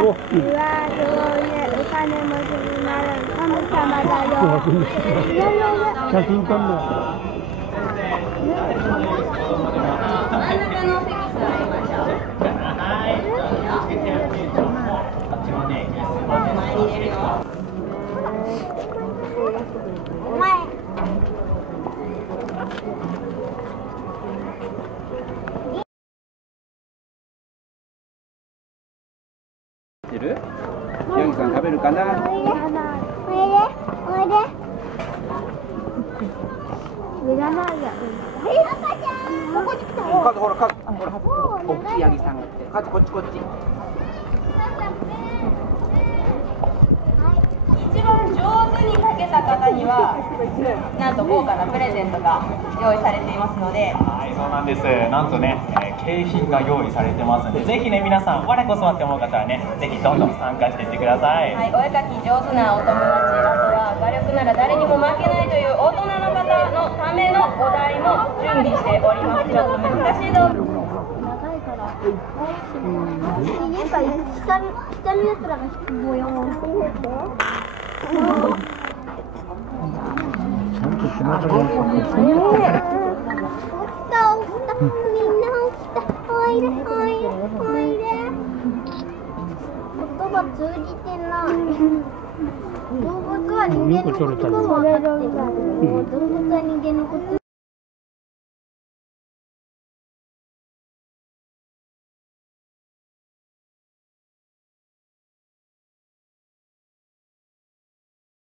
うわ、そういうお金持ちになる神様だよ。写真撮んの。真ん中のお席座りましょう。前に出るよ。お前。いる？ヤギさん食べるかな？おいで。いらないや。赤ちゃん。ここに来た。ほら、大きいヤギさんが来て、こっち。一番上手にかけた方には、なんと豪華なプレゼントが用意されていますので。はい、そうなんです。なんとね、景品が用意されてますので、ぜひね、皆さん、我こそはって思う方はね、ぜひどんどん参加していってください。はい、お絵かき上手なお友達、あとは画力なら誰にも負けないという大人の方のためのお題も準備しております。ちょっと難しい動画。長いから。下のやつらがボヨーン。ちゃんとしまったね。みんな起きた。おいで。言葉通じてない。動物は人間の言葉を分かってる。動物は人間の言葉